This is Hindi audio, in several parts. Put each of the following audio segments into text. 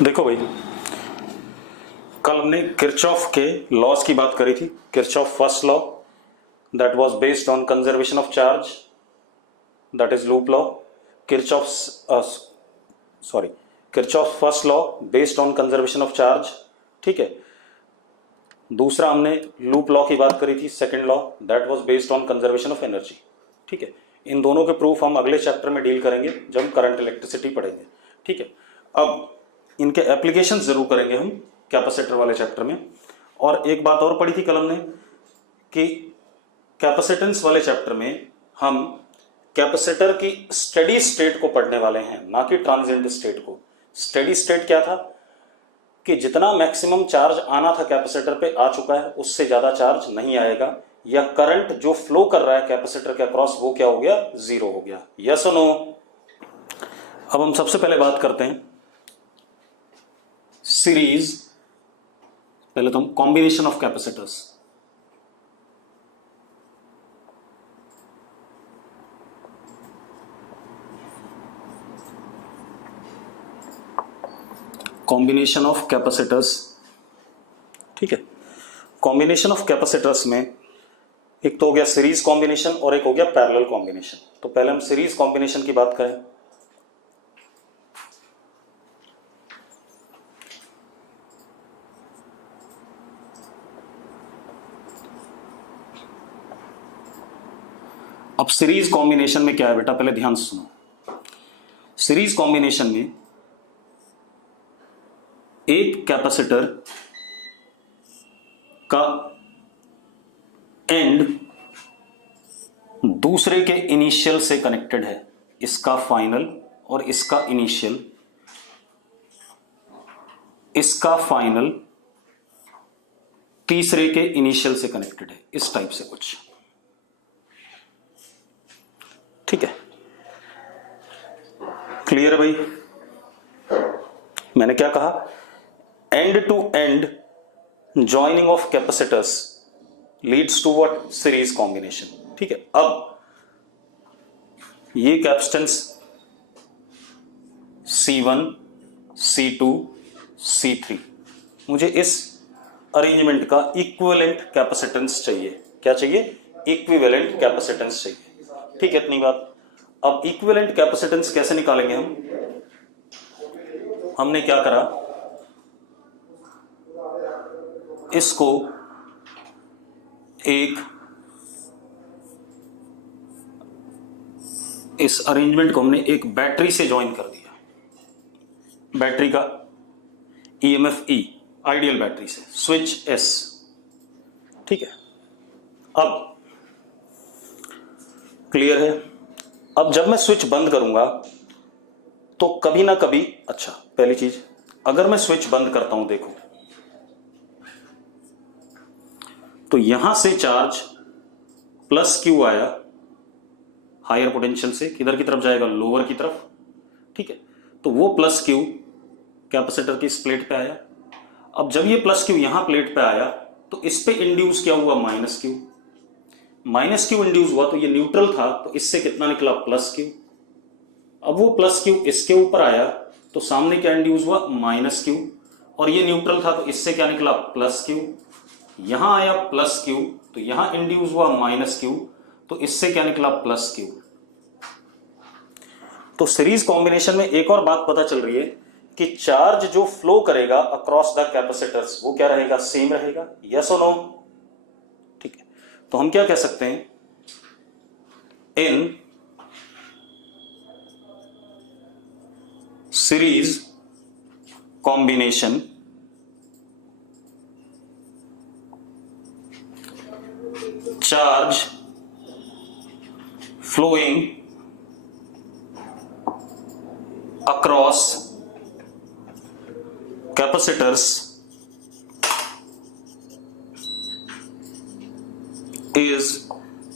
देखो भाई, कल हमने किरचॉफ के लॉज की बात करी थी। Kirchhoff first law that was based on conservation of charge, that is loop law. Kirchhoff first law based on conservation of charge, ठीक है। दूसरा हमने लूप लॉ की बात करी थी, second law that was based on conservation of energy, ठीक है। इन दोनों के प्रूफ हम अगले चैप्टर में डील करेंगे जब हम करंट इलेक्ट्रिसिटी पढ़ेंगे, ठीक है। अब इनके एप्लीकेशंस जरूर करेंगे हम कैपेसिटर वाले चैप्टर में। और एक बात और पढ़ी थी कल हमने कि कैपेसिटेंस वाले चैप्टर में हम कैपेसिटर की स्टेडी स्टेट को पढ़ने वाले हैं, ना कि ट्रांजिएंट स्टेट को। स्टेडी स्टेट क्या था कि जितना मैक्सिमम चार्ज आना था कैपेसिटर पे आ चुका है, उससे ज्यादा चार्ज नहीं आएगा, या करंट जो फ्लो कर रहा है कैपेसिटर के अक्रॉस वो क्या हो गया, जीरो हो गया। यस और नो? अब हम सबसे पहले बात करते हैं सीरीज, पहले तो हम combination of capacitors. Combination of capacitors, ठीक है। कॉम्बिनेशन ऑफ कैपेसिटर्स में एक तो हो गया सीरीज कॉम्बिनेशन और एक हो गया पैरेलल कॉम्बिनेशन। तो पहले हम सीरीज कॉम्बिनेशन की बात करें। अब सीरीज कॉम्बिनेशन में क्या है बेटा, पहले ध्यान से सुनो। सीरीज कॉम्बिनेशन में एक कैपेसिटर का एंड दूसरे के इनिशियल से कनेक्टेड है, इसका फाइनल और इसका इनिशियल, इसका फाइनल तीसरे के इनिशियल से कनेक्टेड है, इस टाइप से कुछ, ठीक है। क्लियर है भाई? मैंने क्या कहा, end to end joining of capacitors leads to what, series combination, ठीक है। अब ये कैपेसिटेंस C1, C2, C3, मुझे इस अरेंजमेंट का इक्विवेलेंट कैपेसिटेंस चाहिए। क्या चाहिए? इक्विवेलेंट कैपेसिटेंस चाहिए, ठीक है। इतनी बात। अब इक्विवेलेंट कैपेसिटेंस कैसे निकालेंगे हम? हमने क्या करा, इसको एक, इस अरेंजमेंट को हमने एक बैटरी से ज्वाइन कर दिया, बैटरी का ईएमएफ E, आइडियल बैटरी से, स्विच S, ठीक है। अब क्लियर है? अब जब मैं स्विच बंद करूंगा तो कभी ना कभी, अच्छा पहली चीज, अगर मैं स्विच बंद करता हूं, देखो तो यहां से चार्ज प्लस Q आया हायर पोटेंशियल से, किधर की तरफ जाएगा, लोअर की तरफ, ठीक है। तो वो प्लस Q कैपेसिटर की इस प्लेट पे आया। अब जब ये प्लस Q यहां प्लेट पे आया तो इस पे इंड्यूस क्या हुआ, minus Q। Minus Q induce हुआ तो ये न्यूट्रल था, तो इससे कितना निकला, प्लस Q। अब वो प्लस Q इसके ऊपर आया तो सामने क्या इंड्यूस हुआ, माइनस Q, और ये न्यूट्रल था तो इससे क्या निकला, प्लस Q। यहां आया प्लस Q तो यहां इंड्यूस हुआ माइनस Q, तो इससे क्या निकला, प्लस Q। तो सीरीज कॉम्बिनेशन में एक और बात पता चल रही है कि चार्ज जो फ्लो करेगा अक्रॉस द कैपेसिटर्स वो क्या रहेगा, सेम रहेगा। यस और नो? ठीक है। तो हम क्या कह सकते हैं, in series combination charge flowing across capacitors is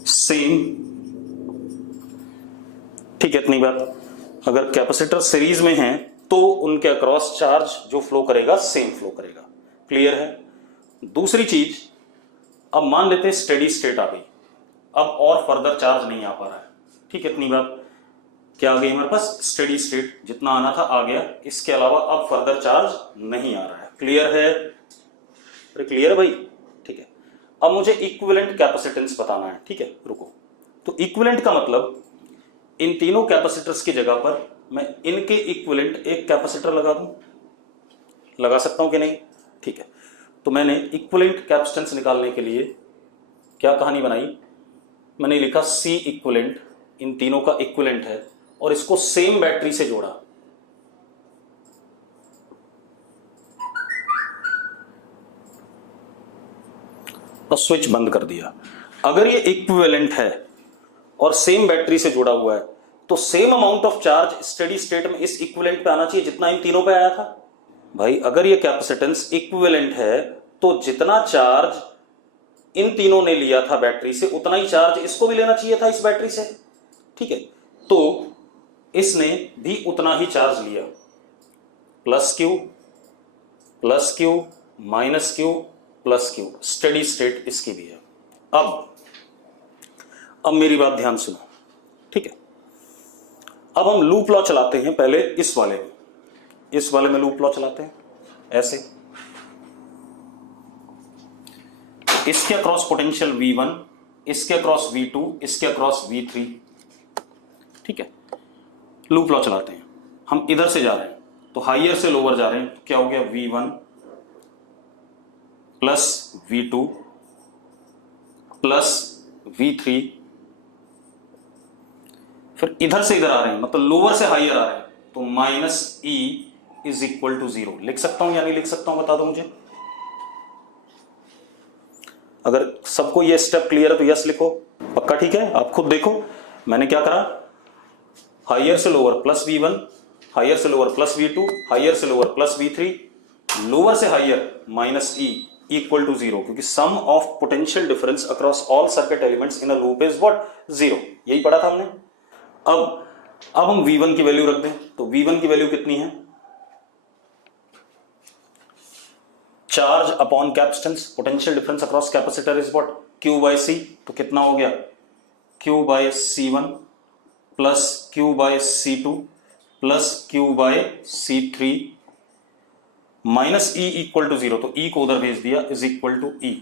same, ठीक है। इतनी बात। अगर कैपेसिटर सीरीज में है तो उनके अक्रॉस चार्ज जो फ्लो करेगा सेम फ्लो करेगा। क्लियर है? दूसरी चीज, अब मान लेते हैं स्टेडी स्टेट आ गई, अब और फर्दर चार्ज नहीं आ पा रहा है, ठीक है। इतनी बात। क्या आ गई हमारे पास, स्टेडी स्टेट, जितना आना था आ गया, इसके अलावा अब फर्दर चार्ज नहीं आ रहा है। क्लियर है? अरे क्लियर है भाई, ठीक है। अब मुझे इक्विवेलेंट कैपेसिटेंस बताना है, ठीक है, रुको। तो इक्विवेलेंट का मतलब इन तीनों कैपेसिटर्स की जगह पर मैं इनके इक्विवेलेंट एक कैपेसिटर लगा दूं, लगा सकता हूं कि नहीं? ठीक है। तो मैंने इक्विवेलेंट कैपेसिटेंस निकालने के लिए क्या कहानी बनाई, मैंने लिखा C इक्विवेलेंट, इन तीनों का इक्विवेलेंट है, और इसको सेम बैटरी से जोड़ा। और स्विच बंद कर दिया। अगर ये इक्विवेलेंट है और सेम बैटरी से जुड़ा हुआ है तो same amount of charge steady state में इस इक्विवेलेंट पे आना चाहिए जितना इन तीनों पे आया था। भाई अगर ये कैपेसिटेंस इक्विवेलेंट है तो जितना चार्ज इन तीनों ने लिया था बैटरी से उतना ही चार्ज इसको भी लेना चाहिए था इस बैटरी से, ठीक है। तो इसने भी उतना ही चार्ज लिया, plus Q minus Q plus Q, steady state इसकी भी है। अब मेरी बात ध्यान सुनो, ठीक है। अब हम लूप लॉ चलाते हैं, पहले इस वाले में लूप लॉ चलाते हैं ऐसे। इसके अक्रॉस पोटेंशियल V1, इसके अक्रॉस V2, इसके अक्रॉस V3, ठीक है। लूप लॉ चलाते हैं, हम इधर से जा रहे हैं तो हाइयर से लोअर जा रहे हैं, तो क्या हो गया, V1 plus V2 plus V3, फिर इधर से इधर आ रहे हैं मतलब लोअर से हाइयर आ रहे हैं, तो minus E is equal to 0। लिख सकता हूं या नहीं लिख सकता हूं, बता दो मुझे। अगर सबको ये स्टेप क्लियर है तो यस लिखो, पक्का, ठीक है। आप खुद देखो मैंने क्या करा, हाइयर से लोअर प्लस V1, हाइयर से लोअर प्लस V2, हाइयर से लोअर प्लस V3, लोअर से higher minus E equal to 0, क्योंकि sum of potential difference across all circuit elements in a loop is what, 0। यही पढ़ा था हमने। अब हम V1 की वैल्यू रख दें, तो V1 की वैल्यू कितनी है, charge upon capacitance, potential difference across capacitor is what, Q by C। तो कितना हो गया, Q by C1 plus Q by C2 plus Q by C3 minus E equal to 0। तो E को उधर भेज दिया, इज इक्वल टू E।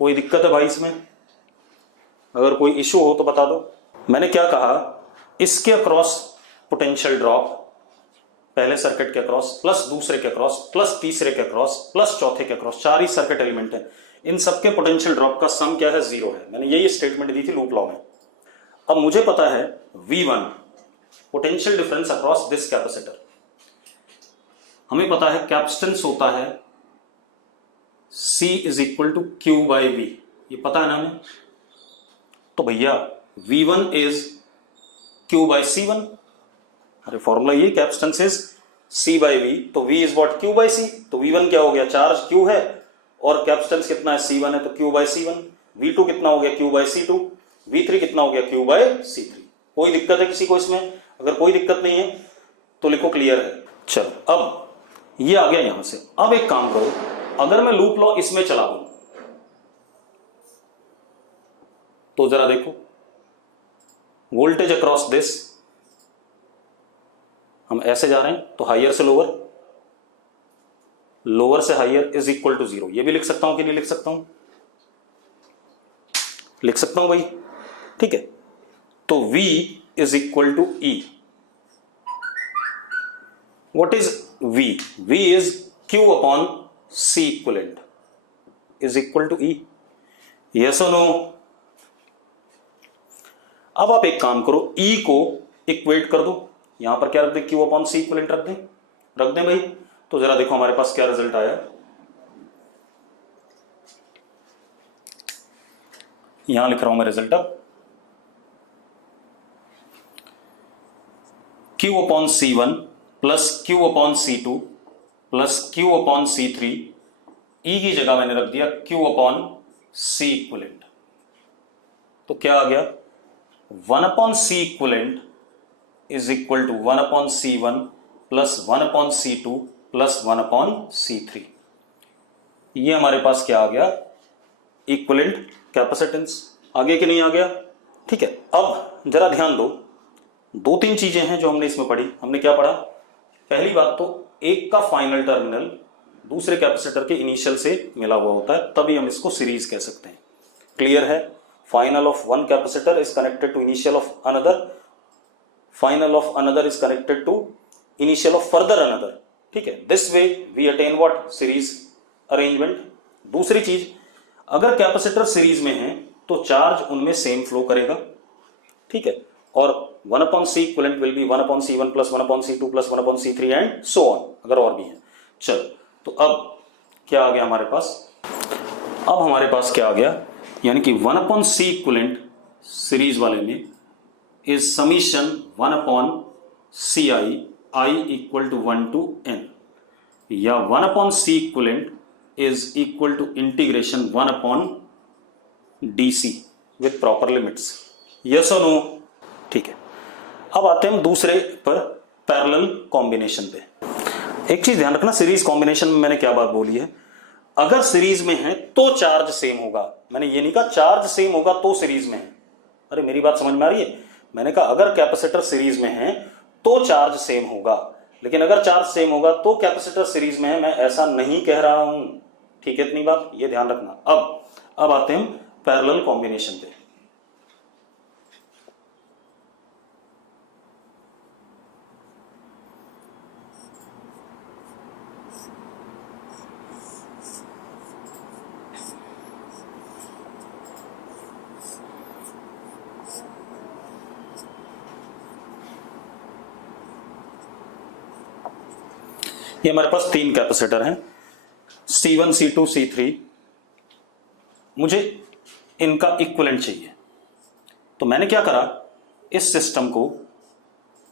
कोई दिक्कत है भाई इसमें? अगर कोई इशू हो तो बता दो। मैंने क्या कहा, इसके अक्रॉस पोटेंशियल ड्रॉप, पहले सर्किट के अक्रॉस प्लस दूसरे के अक्रॉस प्लस तीसरे के अक्रॉस प्लस चौथे के अक्रॉस, 4 ही सर्किट एलिमेंट है, इन सबके पोटेंशियल ड्रॉप का सम क्या है, 0 है। मैंने यही स्टेटमेंट दी थी लूप लॉ में। अब मुझे पता है V1 potential difference across this capacitor, हमें पता है कैपेसिटेंस होता है C is equal to Q by V, ये पता है ना हमें। तो भैया V1 is Q by C1, अरे फॉर्मूला ये, capacitance is C by V, तो V is what, Q by C। तो V1 क्या हो गया, चार्ज Q है और कैपेसिटेंस कितना है, C1 है, तो Q बाय C1। V2 कितना हो गया, Q बाय C2। V3 कितना हो गया, Q बाय C3। कोई दिक्कत है किसी को इसमें? अगर कोई दिक्कत नहीं है तो लिखो क्लियर है। चलो अब ये आ गया यहां से। अब एक काम करो, अगर मैं लूप लॉ इसमें चला दूं तो जरा देखो, वोल्टेज अक्रॉस दिस, हम ऐसे जा रहे हैं तो हाइयर से लोअर, लोअर से हाइयर इज इक्वल टू 0। ये भी लिख सकता हूं कि नहीं लिख सकता हूं? लिख सकता हूं भाई, ठीक है। तो V is equal to E। What is V? V is Q upon C equivalent is equal to E। Yes और नो? अब आप एक काम करो, E को इक्वेट कर दो, यहां पर क्या रख दे, Q अपॉन C इक्वलेंट रख दें भाई। तो जरा देखो हमारे पास क्या रिजल्ट आया, यहां लिख रहा हूं मैं रिजल्ट। अब Q upon C1 plus Q upon C2 plus Q upon C3, E की जगह मैंने रख दिया Q अपॉन C इक्वलेंट। तो क्या आ गया, 1 upon C equivalent is equal to 1 upon C1 plus 1 upon C2 plus 1 upon C3। ये हमारे पास क्या आ गया, इक्वलेंट कैपेसिटेंस। आगे कि नहीं आ गया? ठीक है। अब जरा ध्यान दो, दो तीन चीजें हैं जो हमने इसमें पढ़ी। हमने क्या पढ़ा? पहली बात तो एक का फाइनल टर्मिनल दूसरे कैपेसिटर के इनिशियल से मिला हुआ होता है, तभी हम इसको सीरीज कह सकते हैं। क्लियर है? Final of one capacitor is connected to initial of another, final of another is connected to initial of further another. ठीक है, this way we attain what? Series arrangement. दूसरी चीज, अगर कैपेसिटर सीरीज में है तो चार्ज उनमें सेम फ्लो करेगा। ठीक है, और 1/C equivalent will be 1/C1 plus 1/C2 plus 1/C3 and so on, अगर और भी है। चलो, तो अब क्या आ गया हमारे पास? अब हमारे पास क्या आ गया? यानी कि 1/C इक्विवेलेंट सीरीज वाले में is summation 1/CI I equal to 1 to n, या 1/C equivalent is equal to integration 1/DC with proper limits. Yes और नो? ठीक है, अब आते हैं हम दूसरे पर, पैरेलल कॉम्बिनेशन पे। एक चीज ध्यान रखना, सीरीज कॉम्बिनेशन में मैंने क्या बात बोली है? अगर सीरीज में है तो चार्ज सेम होगा। मैंने ये नहीं कहा चार्ज सेम होगा तो सीरीज में है। अरे मेरी बात समझ में आ रही है? मैंने कहा अगर कैपेसिटर सीरीज में है तो चार्ज सेम होगा, लेकिन अगर चार्ज सेम होगा तो कैपेसिटर सीरीज में है, मैं ऐसा नहीं कह रहा हूं। ठीक है, इतनी बात ये ध्यान रखना। अब आते हैं पैरेलल कॉम्बिनेशन पे। ये हमारे पास तीन कैपेसिटर हैं, C1 C2 C3। मुझे इनका इक्विवेलेंट चाहिए, तो मैंने क्या करा? इस सिस्टम को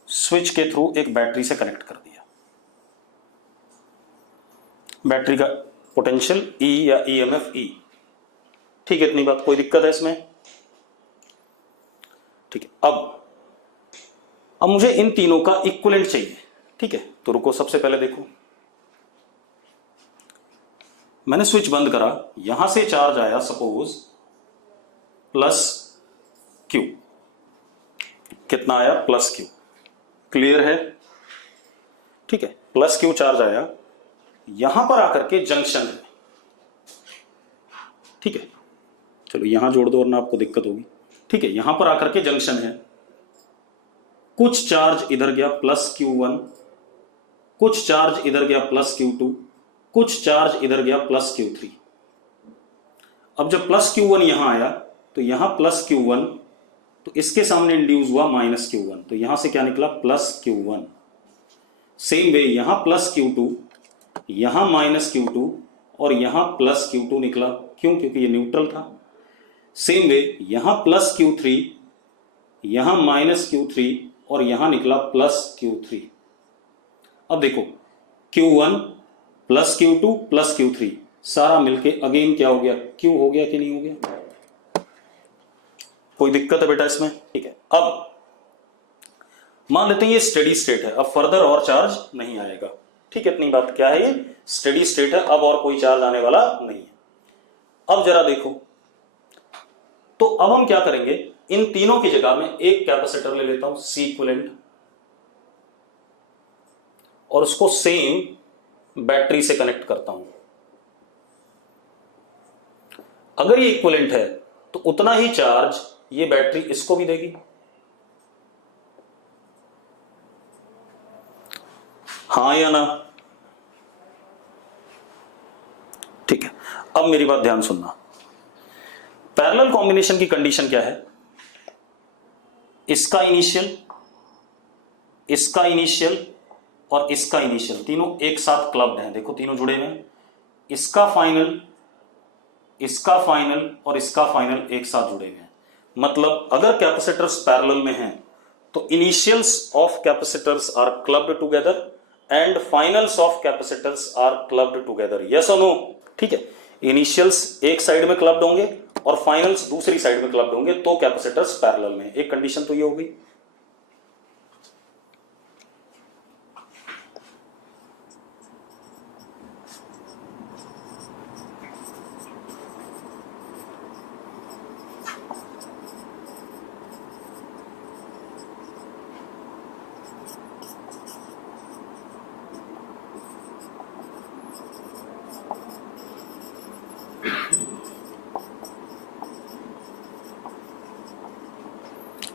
स्विच के थ्रू एक बैटरी से कनेक्ट कर दिया। बैटरी का पोटेंशियल E या EMF E। ठीक है, इतनी बात, कोई दिक्कत है इसमें? ठीक है, अब मुझे इन तीनों का इक्विवेलेंट चाहिए। ठीक है, तो रुको, सबसे पहले देखो, मैंने स्विच बंद करा, यहां से चार्ज आया सपोज +Q। कितना आया? +Q। क्लियर है? ठीक है, +Q चार्ज आया, यहां पर आकर के जंक्शन है। ठीक है, चलो यहां जोड़ दो वरना आपको दिक्कत होगी। ठीक है, यहां पर आकर के जंक्शन है, कुछ चार्ज इधर गया +Q1, कुछ चार्ज इधर गया +Q2, कुछ चार्ज इधर गया +Q3। अब जब +Q1 यहां आया तो यहां +Q1, तो इसके सामने इंड्यूस हुआ -Q1, तो यहां से क्या निकला? +Q1। सेम वे यहां +Q2, यहां -Q2 और यहां +Q2 निकला। क्यों? क्योंकि ये न्यूट्रल था। सेम वे यहां +Q3, यहां -Q3 और यहां निकला +Q3। अब देखो, Q1 +Q2 +Q3 सारा मिलके अगेन क्या हो गया? Q हो गया कि नहीं हो गया? कोई दिक्कत है बेटा इसमें? ठीक है, अब मान लेते हैं ये स्टेडी स्टेट है, अब फर्दर और चार्ज नहीं आएगा। ठीक है, इतनी बात। क्या है ये? स्टेडी स्टेट है, अब और कोई चार्ज आने वाला नहीं है। अब जरा देखो, तो अब हम क्या करेंगे? इन तीनों की जगह में एक कैपेसिटर ले लेता हूं C इक्विवेलेंट, और उसको सेम बैटरी से कनेक्ट करता हूं। अगर ये इक्विवेलेंट है तो उतना ही चार्ज ये बैटरी इसको भी देगी। हां या ना? ठीक है, अब मेरी बात ध्यान सुनना। पैरेलल कॉम्बिनेशन की कंडीशन क्या है? इसका इनिशियल, इसका इनिशियल और इसका इनिशियल तीनों एक साथ क्लब्ड हैं। देखो तीनों जुड़े हुए हैं। इसका फाइनल, इसका फाइनल और इसका फाइनल एक साथ जुड़े हुए हैं। मतलब अगर कैपेसिटर्स पैरेलल में हैं तो initials of capacitors are clubbed together and finals of capacitors are clubbed together. Yes और नो? ठीक है, इनिशियल्स एक साइड में क्लब्ड होंगे और फाइनल्स दूसरी साइड में क्लब्ड होंगे, तो कैपेसिटर्स पैरेलल में। एक कंडीशन तो ये हो गई।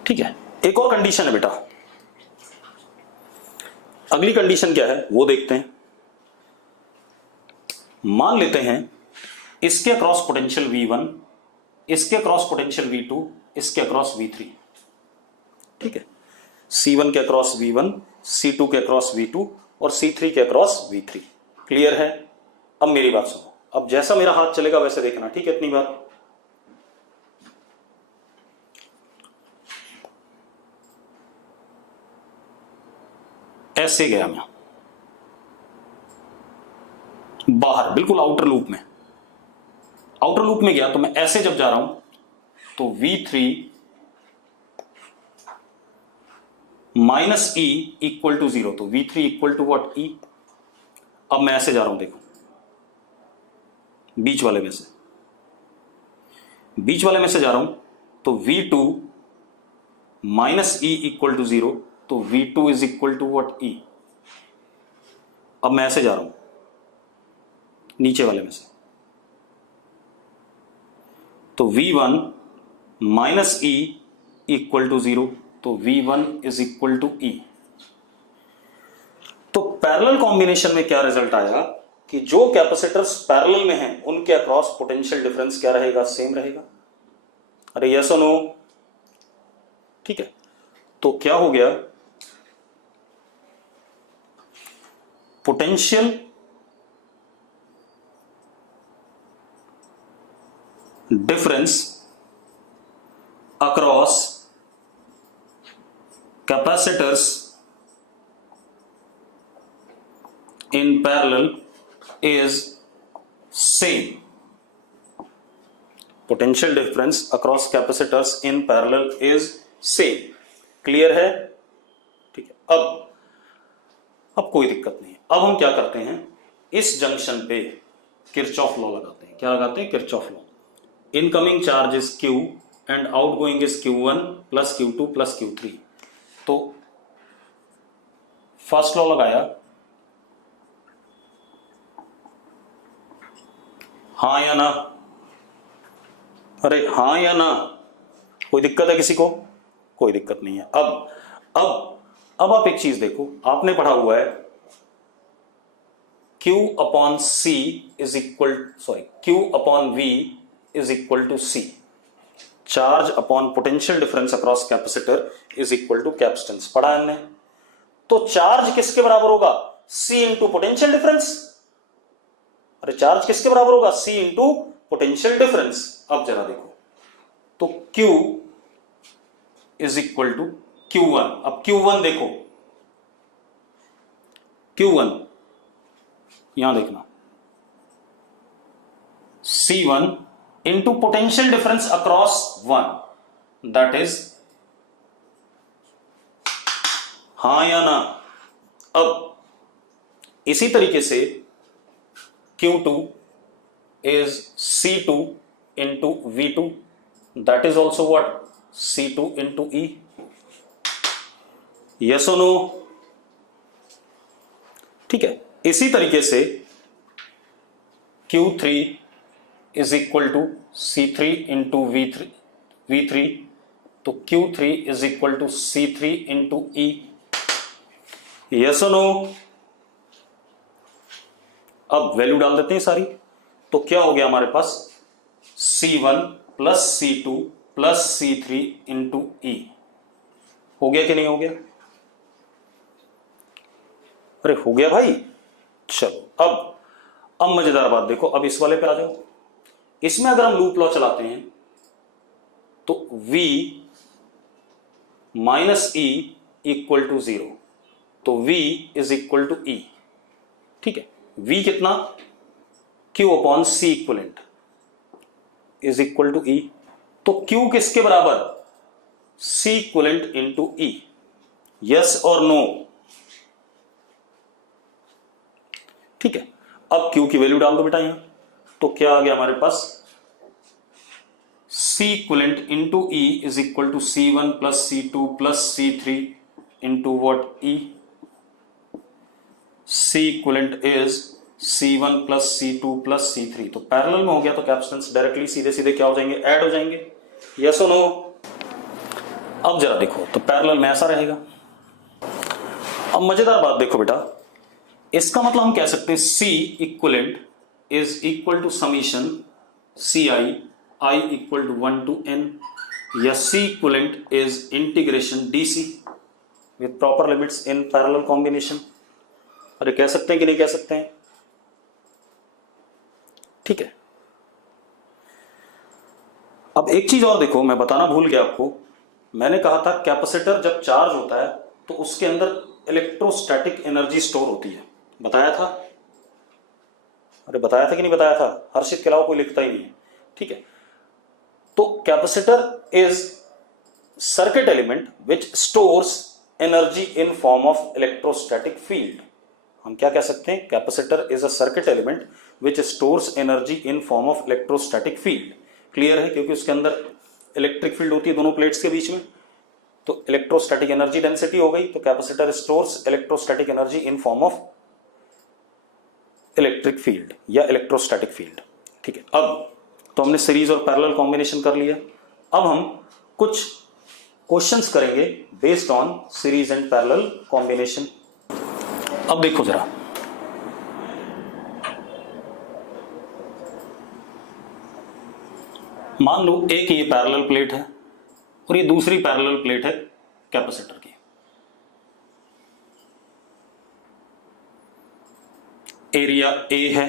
ठीक है, एक और कंडीशन है बेटा, अगली कंडीशन क्या है वो देखते हैं। मान लेते हैं इसके अक्रॉस पोटेंशियल V1, इसके अक्रॉस पोटेंशियल V2, इसके अक्रॉस V3, ठीक है, C1 के अक्रॉस V1, C2 के अक्रॉस V2 और C3 के अक्रॉस V3। क्लियर है? अब मेरी बात सुनो, अब जैसा मेरा हाथ चलेगा वैसे देखना, ठीक है? इतनी बात। ऐसे गया मैं बाहर, बिल्कुल आउटर लूप में, आउटर लूप में गया तो मैं ऐसे जब जा रहा हूं तो V3 minus E equal to 0, तो V3 equal to what? E। अब मैं ऐसे जा रहा हूं, देखो बीच वाले में से, बीच वाले में से जा रहा हूं तो V2 minus E equal to 0, तो V2 is equal to what? E। अब मैं ऐसे जा रहा हूं नीचे वाले में से, तो V1 minus E equal to 0, तो V1 is equal to E। तो पैरेलल कॉम्बिनेशन में क्या रिजल्ट आया कि जो कैपेसिटर्स पैरेलल में हैं उनके अक्रॉस पोटेंशियल डिफरेंस क्या रहेगा? सेम रहेगा। अरे यस और नो? ठीक है, तो क्या हो गया? Potential difference across capacitors in parallel is same. Potential difference across capacitors in parallel is same. Clear है? ठीक है, अब कोई दिक्कत नहीं है। अब हम क्या करते हैं, इस जंक्शन पे किरचॉफ लॉ लगाते हैं। क्या लगाते हैं? Kirchhoff law. Incoming charge is Q and outgoing is Q1 plus Q2 plus Q3। तो फर्स्ट लॉ लगाया, हाँ या ना? अरे हाँ या ना? कोई दिक्कत है किसी को? कोई दिक्कत नहीं है। अब आप एक चीज देखो, आपने पढ़ा हुआ है Q upon C is equal, sorry, Q upon V is equal to C। Charge upon potential difference across capacitor is equal to capacitance. पढ़ा है हमने? तो चार्ज किसके बराबर होगा? C into potential difference. अरे चार्ज किसके बराबर होगा? C into potential difference. अब जरा देखो, तो Q is equal to Q1। अब Q1 देखो, Q1 यहां देखना, C1 into potential difference across 1, that is, हां या ना? अब इसी तरीके से Q2 is C2 into V2, that is also what? C2 into E. Yes or no? ठीक है, इसी तरीके से Q3 is equal to C3 into V3, तो Q3 is equal to C3 into E. Yes or no? अब वैल्यू डाल देते हैं सारी, तो क्या हो गया हमारे पास? C1 plus C2 plus C3 into E। हो गया कि नहीं हो गया? अरे हो गया भाई। चलो अब मजेदार बात देखो, अब इस वाले पे आ जाओ। इसमें अगर हम लूप लॉ चलाते हैं तो V minus E equal to 0, तो V is equal to E। ठीक है, V कितना? Q upon C equivalent is equal to E। तो Q किसके बराबर? C equivalent into E। Yes और नो? ठीक है, अब Q की वैल्यू डाल दो बेटा यहां, तो क्या आ गया हमारे पास? C equivalent into E is equal to C1 plus C2 plus C3 into what? E। C equivalent is C1 plus C2 plus C3। तो पैरेलल में हो गया तो कैपेसिटेंस डायरेक्टली सीधे सीधे क्या हो जाएंगे? ऐड हो जाएंगे। यस और नो? अब जरा देखो, तो पैरेलल में ऐसा रहेगा। अब मजेदार बात देखो बेटा, इसका मतलब हम कह सकते हैं C equivalent is equal to summation CI I equal to 1 to N, या C equivalent is integration DC with proper limits in parallel combination. अरे कह सकते हैं कि नहीं कह सकते हैं? ठीक है। अब एक चीज और देखो, मैं बताना भूल गया आपको, मैंने कहा था कैपेसिटर जब चार्ज होता है तो उसके अंदर इलेक्ट्रोस्टैटिक एनर्जी स्टोर होती है, बताया था? अरे बताया था कि नहीं बताया था? हर्षित के अलावा कोई लिखता ही नहीं है। ठीक है, तो capacitor is circuit element which stores energy in form of electrostatic field. हम क्या कह सकते हैं? Capacitor is a circuit element which stores energy in form of electrostatic field. Clear है? क्योंकि उसके अंदर इलेक्ट्रिक फील्ड होती है दोनों प्लेट्स के बीच में, तो इलेक्ट्रोस्टैटिक एनर्जी डेंसिटी हो गई, तो capacitor stores electrostatic energy in form of electric field या इलेक्ट्रोस्टैटिक फील्ड। ठीक है, अब तो हमने सीरीज और पैरेलल कॉम्बिनेशन कर लिया। अब हम कुछ क्वेश्चंस करेंगे based on series and parallel combination. अब देखो जरा, मान लो एक ये पैरेलल प्लेट है और ये दूसरी पैरेलल प्लेट है कैपेसिटर की। एरिया A है,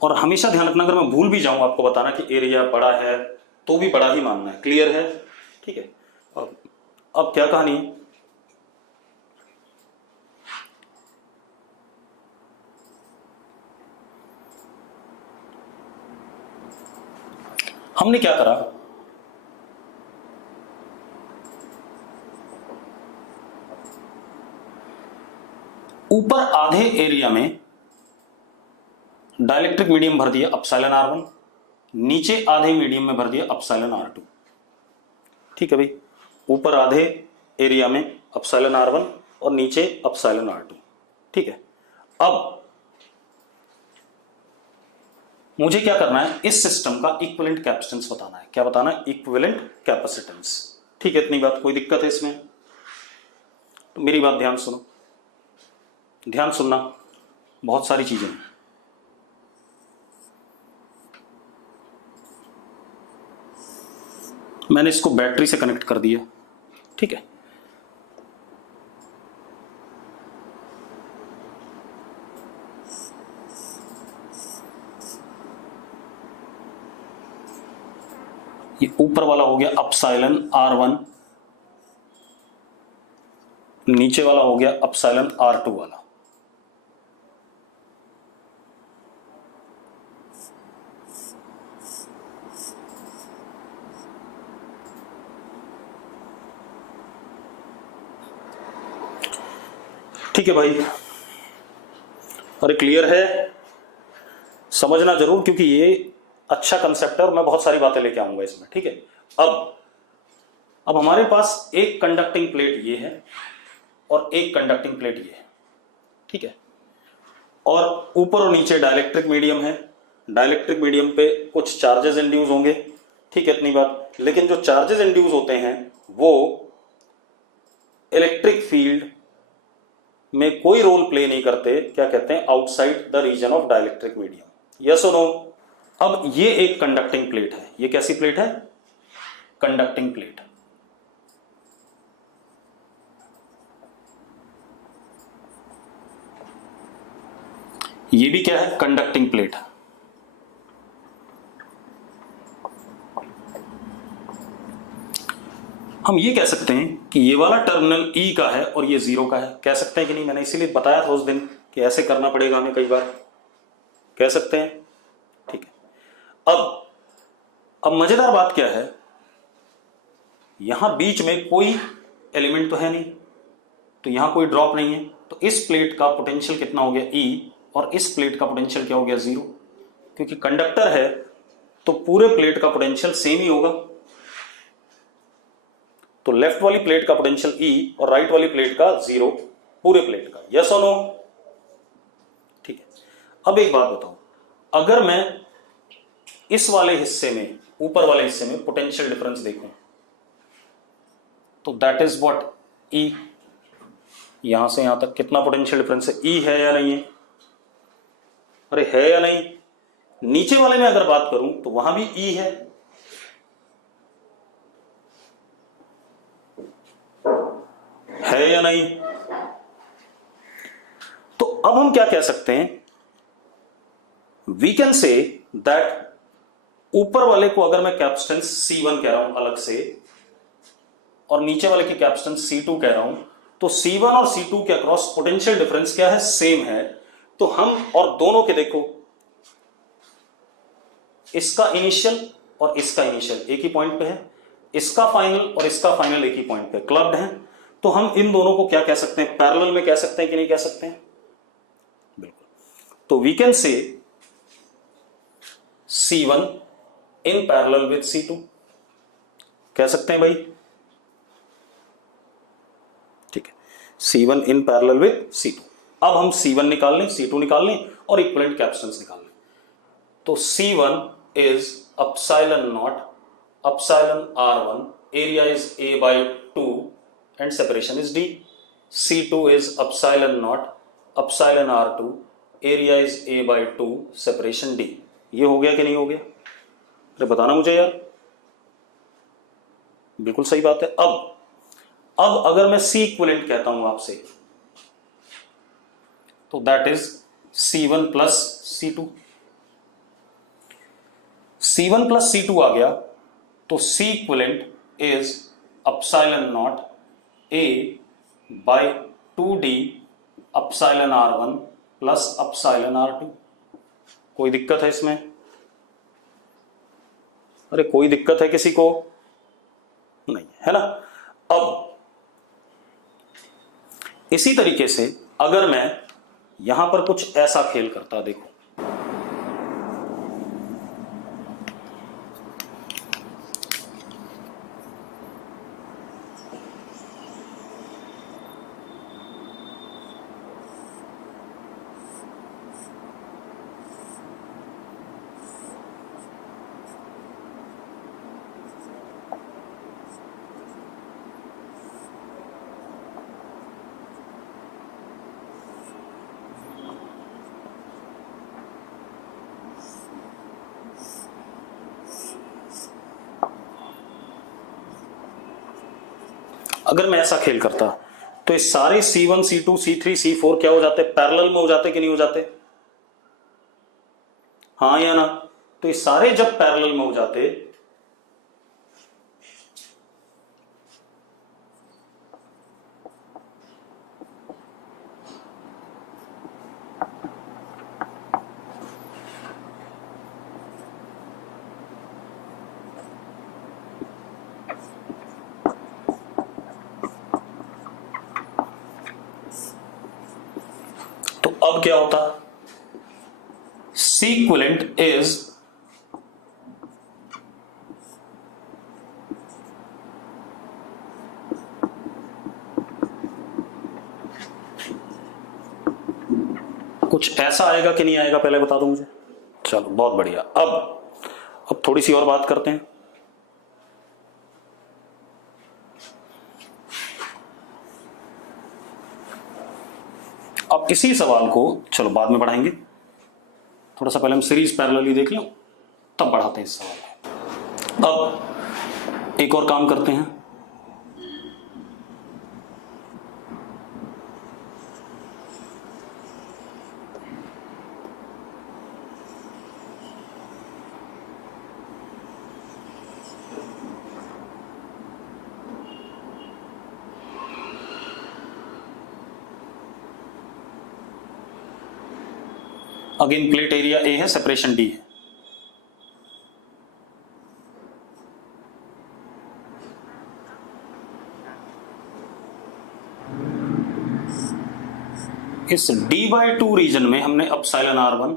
और हमेशा ध्यान रखना, अगर मैं भूल भी जाऊं आपको बताना कि एरिया बड़ा है तो भी बड़ा ही मानना है। क्लियर है? ठीक है। अब क्या कहानी है, हमने क्या करा, ऊपर आधे एरिया में डाइलेक्ट्रिक मीडियम भर दिया एप्सिलॉन R1, नीचे आधे मीडियम में भर दिया एप्सिलॉन R2। ठीक है भाई, ऊपर आधे एरिया में एप्सिलॉन R1 और नीचे एप्सिलॉन R2। ठीक है, अब मुझे क्या करना है, इस सिस्टम का इक्विवेलेंट कैपेसिटेंस बताना है। क्या बताना है? Equivalent capacitance. ठीक है, इतनी बात, कोई दिक्कत है इसमें? तो मेरी बात ध्यान सुनो, ध्यान सुनना, बहुत सारी चीजें हैं। मैंने इसको बैटरी से कनेक्ट कर दिया। ठीक है, ये ऊपर वाला हो गया एप्सिलॉन R1, नीचे वाला हो गया एप्सिलॉन R2 वाला। ठीक है भाई, अरे क्लियर है? समझना जरूर, क्योंकि ये अच्छा कंसेप्ट है और मैं बहुत सारी बातें लेके आऊंगा इसमें। ठीक है, अब हमारे पास एक कंडक्टिंग प्लेट ये है और एक कंडक्टिंग प्लेट ये है। ठीक है, और ऊपर और नीचे डाइलेक्ट्रिक मीडियम है। डाइलेक्ट्रिक मीडियम पे कुछ चार्जेस इंड्यूस होंगे। ठीक है, इतनी बात। लेकिन जो चार्जेस इंड्यूस होते हैं वो इलेक्ट्रिक फील्ड में कोई रोल प्ले नहीं करते। क्या कहते हैं? Outside the region of dielectric medium. Yes और नो? अब ये एक कंडक्टिंग प्लेट है। ये कैसी प्लेट है? Conducting plate. ये भी क्या है? Conducting plate. हम ये कह सकते हैं कि ये वाला टर्मिनल E का है और ये 0 का है। कह सकते हैं कि नहीं? मैंने इसीलिए बताया था उस दिन कि ऐसे करना पड़ेगा हमें, कई बार कह सकते हैं। ठीक है, अब मजेदार बात क्या है, यहां बीच में कोई एलिमेंट तो है नहीं, तो यहां कोई ड्रॉप नहीं है, तो इस प्लेट का पोटेंशियल कितना हो गया? E, और इस प्लेट का पोटेंशियल क्या हो गया? 0। क्योंकि कंडक्टर है तो पूरे प्लेट का पोटेंशियल सेम ही होगा। तो लेफ्ट वाली प्लेट का पोटेंशियल E और राइट वाली प्लेट का 0 पूरे प्लेट का। यस और नो? ठीक है, अब एक बात बताओ, अगर मैं इस वाले हिस्से में, ऊपर वाले हिस्से में पोटेंशियल डिफरेंस देखूं, तो दैट इज व्हाट ई। यहां से यहां तक कितना पोटेंशियल डिफरेंस है, ई है या नहीं है? अरे है या नहीं? नीचे वाले में अगर बात करूं तो वहां भी ई है या नहीं? तो अब हम क्या कह सकते हैं, वी कैन से दैट ऊपर वाले को अगर मैं कैपेसिटेंस C1 कह रहा हूं अलग से और नीचे वाले की कैपेसिटेंस C2 कह रहा हूं, तो C1 और C2 के अक्रॉस पोटेंशियल डिफरेंस क्या है, सेम है। तो हम और दोनों के देखो, इसका इनिशियल और इसका इनिशियल एक ही पॉइंट पे है, इसका फाइनल और इसका फाइनल एक ही पॉइंट पे क्लब्ड है। तो हम इन दोनों को क्या कह सकते हैं, पैरेलल में कह सकते हैं कि नहीं कह सकते हैं? बिल्कुल। तो we can say C1 in parallel with C2, कह सकते हैं भाई, ठीक है। C1 in parallel with C2। अब हम C1 निकाल लें, C2 निकाल लें और इक्विवेलेंट कैपेसिटेंस निकाल लें। तो C1 is epsilon naught, epsilon R1, area is A by 2 and separation is D. C2 is epsilon naught, epsilon R2, area is A by 2, separation D. ये हो गया कि नहीं हो गया? अरे बताना मुझे यार, बिल्कुल सही बात है। अब अगर मैं C इक्विवेलेंट कहता हूं आपसे, तो that is C1 plus C2। C1 plus C2 आ गया, तो C equivalent is epsilon naught A by 2D epsilon R1 plus epsilon R2। कोई दिक्कत है इसमें? अरे कोई दिक्कत है किसी को? नहीं है ना। अब इसी तरीके से अगर मैं यहां पर कुछ ऐसा खेल करता, देखो अगर मैं ऐसा खेल करता तो ये सारे C1 C2 C3 C4 क्या हो जाते, पैरेलल में हो जाते कि नहीं हो जाते? हाँ या ना? तो ये सारे जब पैरेलल में हो जाते तो अब क्या होता, C इक्विवेलेंट इज कुछ ऐसा आएगा कि नहीं आएगा, पहले बता दो मुझे। चलो बहुत बढ़िया। अब थोड़ी सी और बात करते हैं। अब इसी सवाल को चलो बाद में बढ़ाएंगे, थोड़ा सा पहले हम सीरीज पैरेलली देख लो तब बढ़ाते हैं इस सवाल को। अब एक और काम करते हैं, अगेन प्लेट एरिया ए है, सेपरेशन डी है। इस D/2 रीजन में हमने एप्सिलॉन R1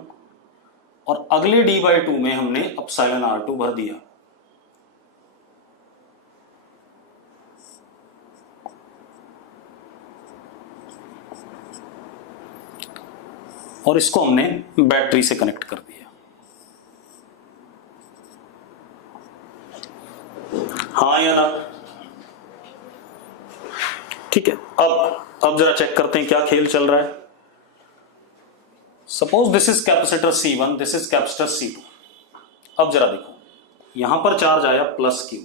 और अगले D/2 में हमने एप्सिलॉन R2 भर दिया। और इसको हमने बैटरी से कनेक्ट कर दिया। हाँ या ना? ठीक है, अब जरा चेक करते हैं क्या खेल चल रहा है। Suppose this is capacitor C1, this is capacitor C2। अब जरा देखो, यहां पर चार्ज आया प्लस Q,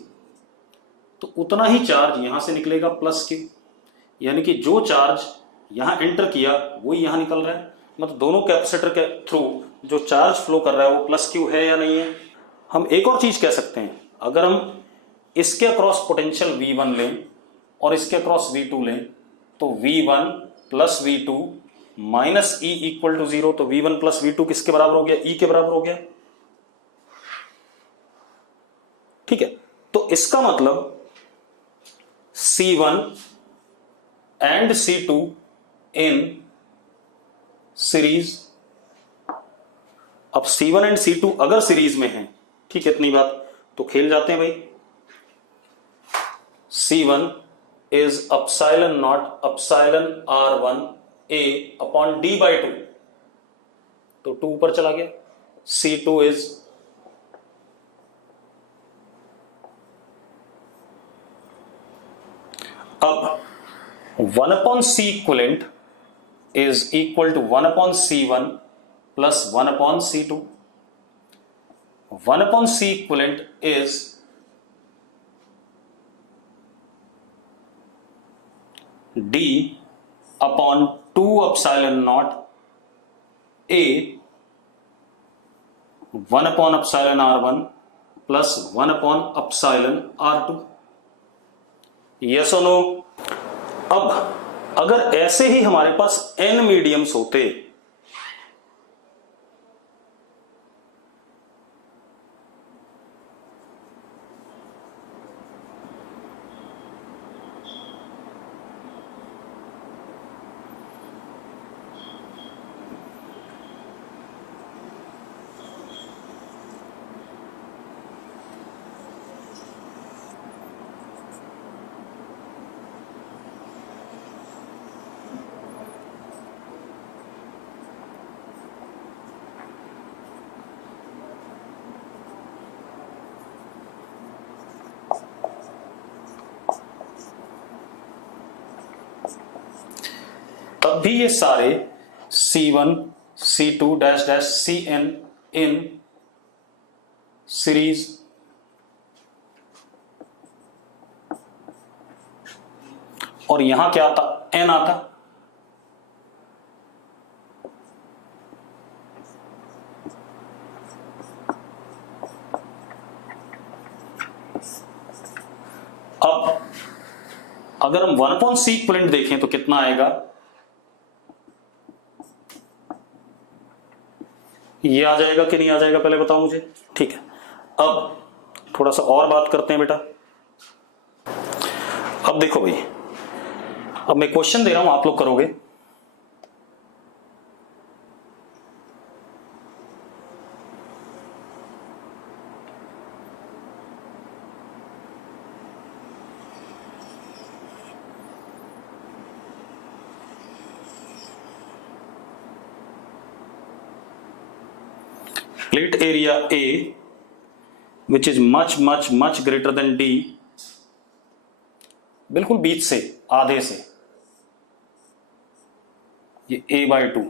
तो उतना ही चार्ज यहां से निकलेगा प्लस Q, यानी कि जो चार्ज यहां एंटर किया वो यहां निकल रहा है। मतलब दोनों कैपेसिटर के थ्रू जो चार्ज फ्लो कर रहा है वो प्लस Q है या नहीं है। हम एक और चीज कह सकते हैं, अगर हम इसके अक्रॉस पोटेंशियल V1 लें और इसके अक्रॉस V2 लें, तो V1 plus V2 minus E equal to 0। तो V1 प्लस V2 किसके बराबर हो गया? E के बराबर हो गया। ठीक है, तो इसका मतलब C1 and C2 in series. अब C1 एंड C2 अगर सीरीज में हैं, ठीक है, इतनी बात, तो खेल जाते हैं भाई। C1 is epsilon naught epsilon R1 A upon D by 2, तो 2 ऊपर चला गया। C2 is अब 1 upon C equivalent is equal to 1 upon C1 plus 1 upon C2. 1 upon C equivalent is D upon 2 epsilon naught A 1 upon epsilon R1 plus 1 upon epsilon R2। yes or no? अब अगर ऐसे ही हमारे पास n मीडियम्स होते, तब भी ये सारे C1 C2 dash dash Cn in series. और यहां क्या आता? n आता। अब अगर हम 1 upon C इक्विवेलेंट देखें तो कितना आएगा? ये आ जाएगा कि नहीं आ जाएगा, पहले बताओ मुझे। ठीक है, अब थोड़ा सा और बात करते हैं बेटा। अब देखो भाई, अब मैं क्वेश्चन दे रहा हूं, आप लोग करोगे। plate area A which is much much much greater than D, बिल्कुल बीच से, आधे से, ये A/2,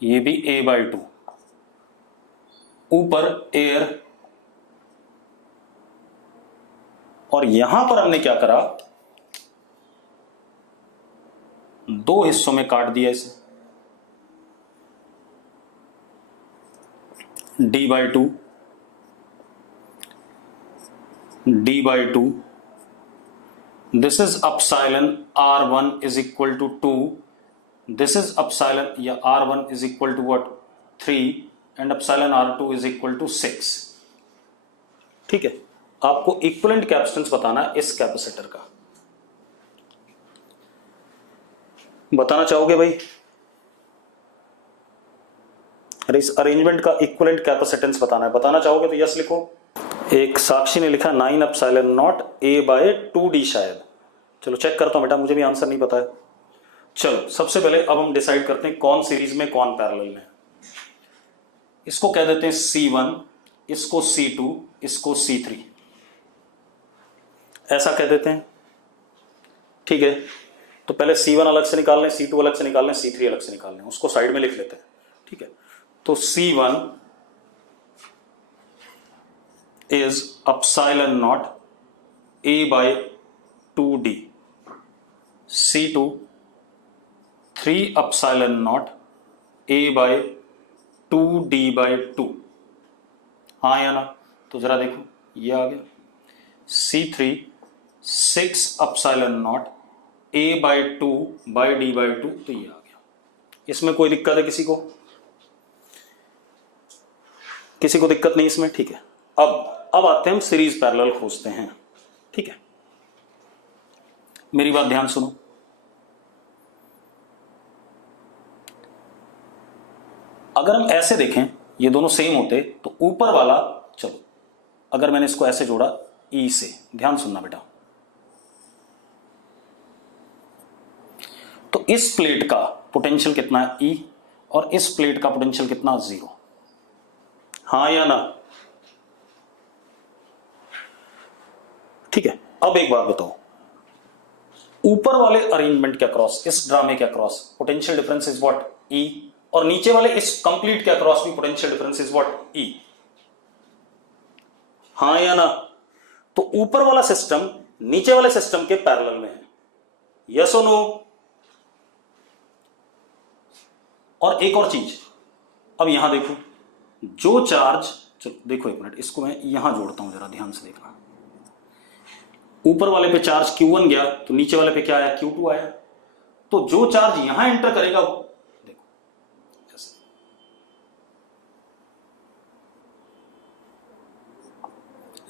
ये भी A/2, ऊपर एयर, और यहां पर हमने क्या करा, दो हिस्सों में काट दिया इसे, D/2, D/2, this is epsilon R1 is equal to 2, this is epsilon या R1 is equal to what, 3, and epsilon R2 is equal to 6। ठीक है, आपको इक्विवेलेंट कैपेसिटेंस बताना है इस कैपेसिटर का। बताना चाहोगे भाई? अरे इस अरेंजमेंट का इक्विवेलेंट कैपेसिटेंस बताना है, बताना चाहोगे तो यस लिखो। एक साक्षी ने लिखा 9 एप्सिलॉन नॉट A/2D शायद। चलो चेक करता हूं बेटा, मुझे भी आंसर नहीं पता है। चलो सबसे पहले अब हम डिसाइड करते हैं कौन सीरीज में कौन पैरेलल में। इसको कह देते हैं C1, इसको C2, इसको C3, ऐसा कह देते हैं। ठीक है, तो पहले C1 अलग से निकाल लें, C2 अलग से निकाल लें, C3 अलग से निकाल लें, उसको साइड में लिख लेते हैं, ठीक है। तो C1 is epsilon naught A by 2D, C2 3 epsilon naught A by 2D by 2, हाँ या ना? तो जरा देखो ये आ गया। C3 6 epsilon naught A by 2 by D by 2, तो ये आ गया। इसमें कोई दिक्कत है किसी को? किसी को दिक्कत नहीं इसमें, ठीक है। अब आते हैं हम सीरीज पैरेलल खोजते हैं, ठीक है। मेरी बात ध्यान सुनो। अगर हम ऐसे देखें, ये दोनों सेम होते तो ऊपर वाला, चलो अगर मैंने इसको ऐसे जोड़ा E से, ध्यान सुनना बेटा, तो इस प्लेट का पोटेंशियल कितना है E, और इस प्लेट का पोटेंशियल कितना, 0, हाँ या ना? ठीक है। अब एक बात बताओ, ऊपर वाले अरेंजमेंट के अक्रॉस, इस ड्रामे के across potential difference is what, E, और नीचे वाले इस कंप्लीट के अक्रॉस भी potential difference is what, E, हाँ या ना? तो ऊपर वाला सिस्टम नीचे वाले सिस्टम के पैरेलल में है, यस और नो? और एक और चीज, अब यहां देखो, जो चार्ज, चलो देखो एक मिनट, इसको मैं यहां जोड़ता हूं, जरा ध्यान से देखना। ऊपर वाले पे चार्ज Q1 गया तो नीचे वाले पे क्या आया, Q2 आया। तो जो चार्ज यहां एंटर करेगा, देखो ऐसे,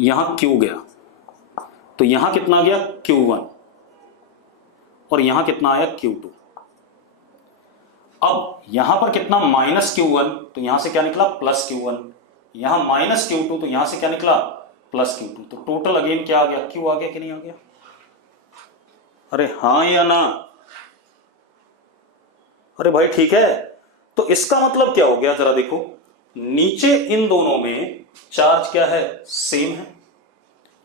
यहां Q गया तो यहां कितना गया, Q1, और यहां कितना आया, Q2। अब यहां पर कितना, माइनस Q1, तो यहां से क्या निकला, प्लस Q1, यहां माइनस Q2, तो यहां से क्या निकला, प्लस Q2। तो टोटल अगेन क्या आ गया, Q आ गया कि नहीं आ गया? अरे हाँ या ना? अरे भाई ठीक है। तो इसका मतलब क्या हो गया, जरा देखो, नीचे इन दोनों में चार्ज क्या है, सेम है।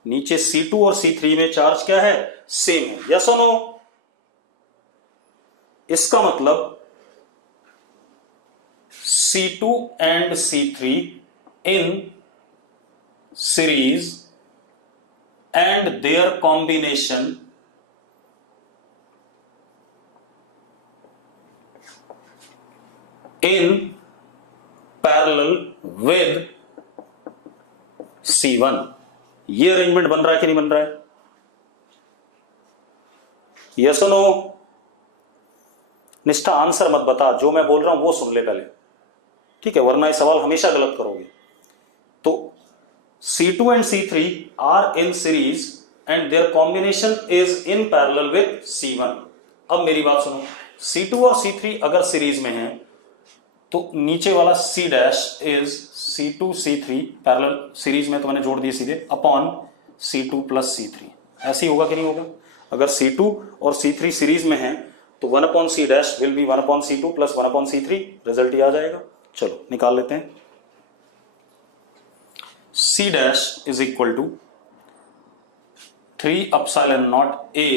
नीचे C2 और C3 में चार्ज क्या है, सेम है, यस और नो? इसका मतलब C2 and C3 in series and their combination in parallel with C1, ये अरेंजमेंट बन रहा है कि नहीं बन रहा है, यस और नो? निष्ठा आंसर मत बता, जो मैं बोल रहा हूं वो सुन ले पहले, ठीक है, वरना ये सवाल हमेशा गलत करोगे। तो C2 and C3 are in series and their combination is in parallel with C1। अब मेरी बात सुनो, C2 और C3 अगर सीरीज में है तो नीचे वाला C dash is C2 C3 parallel series में, तो मैंने जोड़ दिए सीधे, अपॉन C2 प्लस C3, ऐसे ही होगा कि नहीं होगा? अगर C2 और C3 सीरीज में है तो 1 upon C dash will be 1 upon C2 plus 1 upon C3, result ही आ जाएगा। चलो निकाल लेते हैं। C dash is equal to 3 epsilon naught A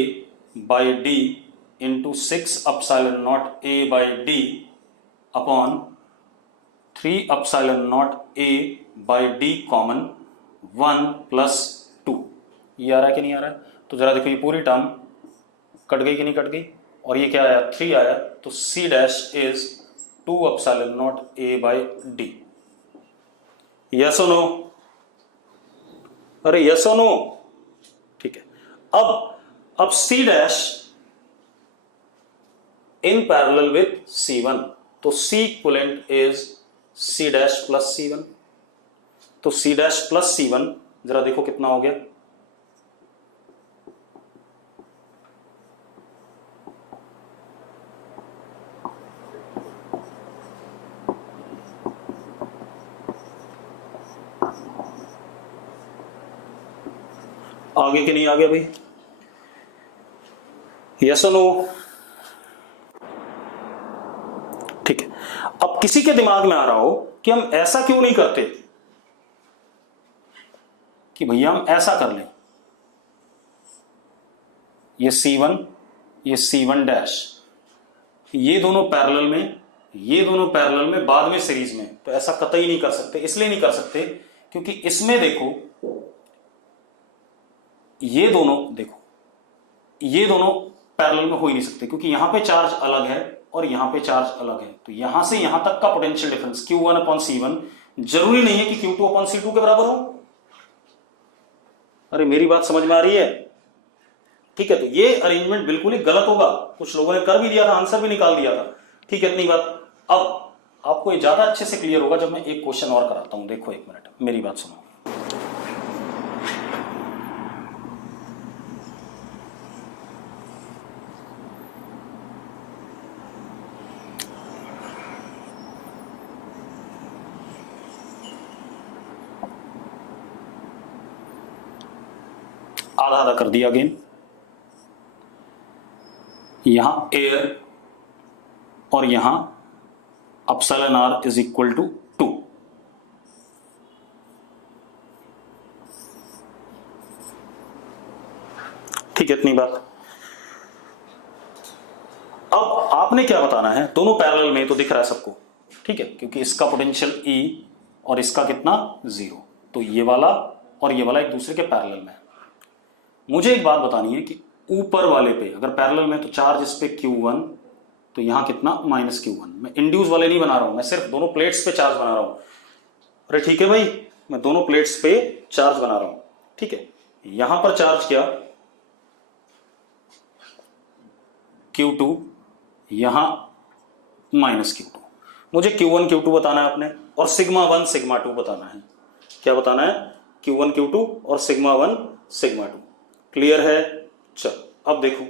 by D into 6 epsilon naught A by D upon 3 epsilon naught A by D common 1 plus 2, ये आ रहा है कि नहीं आ रहा है? तो जरा देखो, ये पूरी टर्म कट गई कि नहीं कट गई, और ये क्या आया, 3 आया, तो C dash is 2 epsilon naught A by D, yes और नो? अरे यस और नो? ठीक है। अब C dash in parallel with C1, तो C equivalent is C dash plus C1, तो C डैश प्लस C1 जरा देखो कितना हो गया, आगे कि नहीं आ गया भाई, यस और नो? ठीक है। अब किसी के दिमाग में आ रहा हो कि हम ऐसा क्यों नहीं करते कि भैया हम ऐसा कर लें, ये C1 ये C1 डैश, ये दोनों पैरेलल में, ये दोनों पैरेलल में, बाद में सीरीज में, तो ऐसा कतई नहीं कर सकते। इसलिए नहीं कर सकते क्योंकि इसमें देखो ये दोनों, देखो ये दोनों पैरेलल में हो ही नहीं सकते क्योंकि यहां पे चार्ज अलग है और यहां पे चार्ज अलग है। तो यहां से यहां तक का potential difference Q1 upon C1 जरूरी नहीं है कि Q2 अपॉन C2 के बराबर हो। अरे मेरी बात समझ में आ रही है? ठीक है, तो ये अरेंजमेंट बिल्कुल ही गलत होगा। कुछ लोगों ने कर भी दिया था, आंसर भी निकाल दिया था। ठीक है, इतनी बात। अब आपको ये ज्यादा अच्छे से क्लियर होगा जब मैं एक क्वेश्चन और कराता हूं। देखो एक मिनट, मेरी बात सुनो। आधा आधा कर दिया अगेन, यहां एयर और यहां epsilon R is equal to 2। ठीक है, इतनी बात। अब आपने क्या बताना है, दोनों पैरेलल में तो दिख रहा है सबको, ठीक है, क्योंकि इसका पोटेंशियल E और इसका कितना 0, तो ये वाला और ये वाला एक दूसरे के पैरेलल में है। मुझे एक बात बतानी है कि ऊपर वाले पे अगर पैरेलल में तो चार्ज इस पे Q1, तो यहां कितना -Q1। मैं इंड्यूस वाले नहीं बना रहा हूं, मैं सिर्फ दोनों प्लेट्स पे चार्ज बना रहा हूं। अरे ठीक है भाई, मैं दोनों प्लेट्स पे चार्ज बना रहा हूं। ठीक है, यहां पर चार्ज किया Q2, यहां -Q2। मुझे Q1 Q2 बताना है आपने, और σ1 σ2 बताना है। क्या बताना है? Q1 Q2 और σ1 σ2। क्लियर है? चलो अब देखो,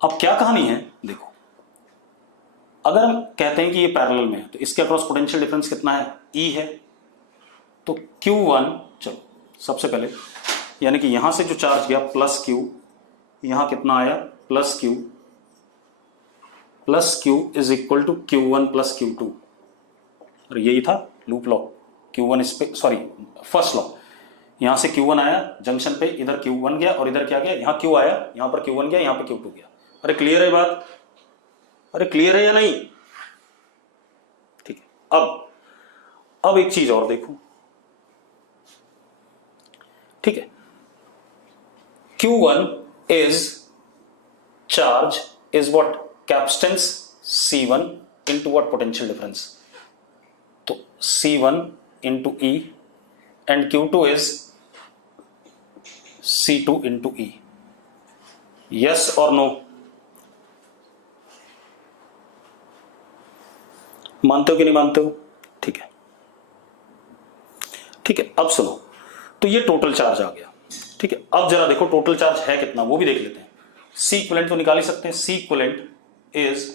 अब क्या कहानी है। देखो, अगर हम कहते हैं कि ये पैरेलल में है तो इसके अक्रॉस पोटेंशियल डिफरेंस कितना है? E है। तो Q1, चलो सबसे पहले, यानी कि यहां से जो चार्ज गया +Q, यहां कितना आया +Q, +Q is equal to Q1 + Q2। और यही था लूप लॉ, Q1 इस पे, सॉरी फर्स्ट लॉ। यहां से Q1 आया जंक्शन पे, इधर Q1 गया और इधर क्या गया, यहां Q आया, यहां पर Q1 गया, यहां पे Q2 गया। अरे क्लियर है बात? अरे क्लियर है या नहीं? ठीक है, अब एक चीज और देखो। ठीक है, Q1 is charge is what? Capacitance C1 into what? Potential difference. तो C1 into E and Q2 is C2 into E. Yes or no? मानते हो कि नहीं मानते हो? ठीक है, ठीक है। अब सुनो, तो ये टोटल चार्ज आ गया। ठीक है, अब जरा देखो टोटल चार्ज है कितना, वो भी देख लेते हैं। C इक्विवेलेंट तो निकाल ही सकते हैं। C equivalent is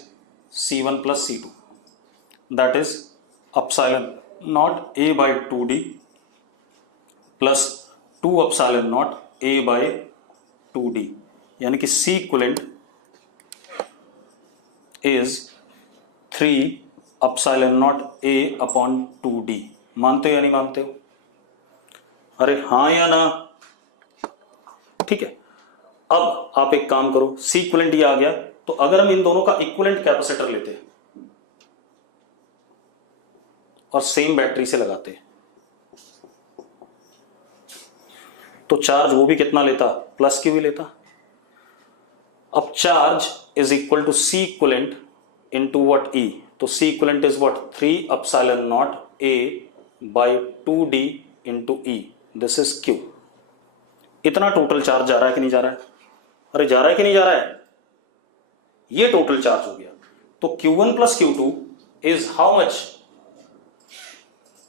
C1 + C2, that is epsilon naught A by 2D plus 2 epsilon naught A by 2D, यानी कि C equivalent is 3 epsilon naught A upon 2D। मानते हो या नहीं मानते हो? अरे हाँ या ना? ठीक है, अब आप एक काम करो, C इक्विवेलेंट ये आ गया, तो अगर हम इन दोनों का इक्विवेलेंट कैपेसिटर लेते हैं और सेम बैटरी से लगाते हैं, तो चार्ज वो भी कितना लेता? +Q ही लेता। अब charge is equal to C equivalent into what? E। तो C equivalent is what? 3 epsilon naught A by 2D इनटू E, दिस इज Q। इतना टोटल चार्ज जा रहा है कि नहीं जा रहा है? अरे जा रहा है कि नहीं जा रहा है? ये टोटल चार्ज हो गया। तो Q1 + Q2 is how much?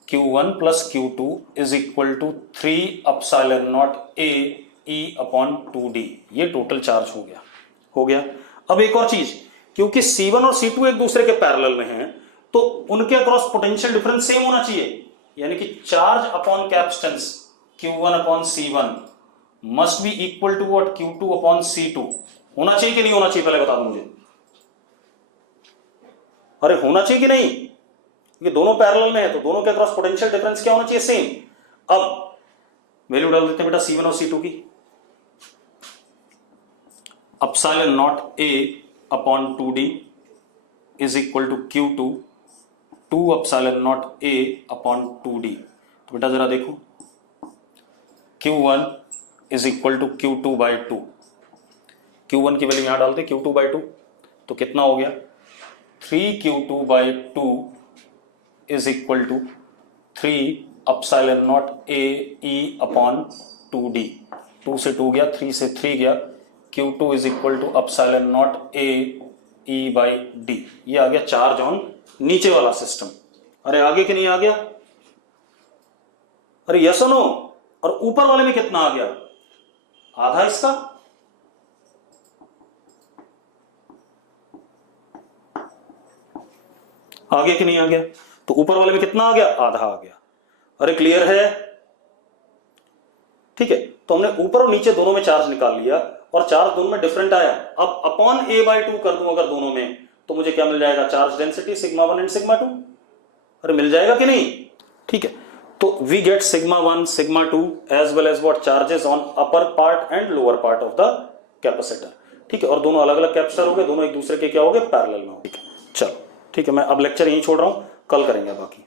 Q1 + Q2 is equal to 3 epsilon naught A E upon 2D। ये टोटल चार्ज हो गया, हो गया। अब एक और चीज, क्योंकि C1 और C2 एक दूसरे के पैरेलल में हैं, तो उनके अक्रॉस पोटेंशियल डिफरेंस सेम होना चाहिए, यानी कि charge upon capacitance Q1 upon C1 must be equal to what? Q2 upon C2। होना चाहिए कि नहीं होना चाहिए? पहले बता दो मुझे। अरे होना चाहिए कि नहीं? ये दोनों पैरेलल में है तो दोनों के अक्रॉस पोटेंशियल डिफरेंस क्या होना चाहिए? सेम। अब वैल्यू डाल देते हैं बेटा C1 और C2 की। Epsilon naught A upon 2d is equal to Q2 2 epsilon naught A upon 2d। तो बेटा जरा देखो, Q1 is equal to Q2 by 2। Q1 की वैल्यू यहां डालते Q2 बाई 2, तो कितना हो गया 3Q2 by 2 is equal to 3 epsilon naught A E upon 2d। 2 से 2 गया, 3 से 3 गया, Q2 is equal to epsilon naught A E by D. ये आ गया चार्ज ऑन नीचे वाला सिस्टम। अरे आगे कि नहीं आ गया? अरे यस और नो? और ऊपर वाले में कितना आ गया? आधा इसका। आगे कि नहीं आ गया? तो ऊपर वाले में कितना आ गया? आधा आ गया। अरे क्लियर है? ठीक है, तो हमने ऊपर और नीचे दोनों में चार्ज निकाल लिया और चार्ज दोनों में डिफरेंट आया। अब अपॉन a बाई 2 कर दूं अगर दोनों में, तो मुझे क्या मिल जाएगा? Charge density sigma 1 and sigma 2। अरे मिल जाएगा कि नहीं? ठीक है, तो we get sigma 1 sigma 2 as well as what charges on upper part and lower part of the capacitor. ठीक है, और दोनों अलग अलग कैपेसिटर हो गए, दोनों एक दूसरे के क्या हो गए? पैरेलल में हो गए। चलो ठीक है, मैं अब लेक्चर यहीं छोड़ रहा हूं, कल करेंगे बाकी।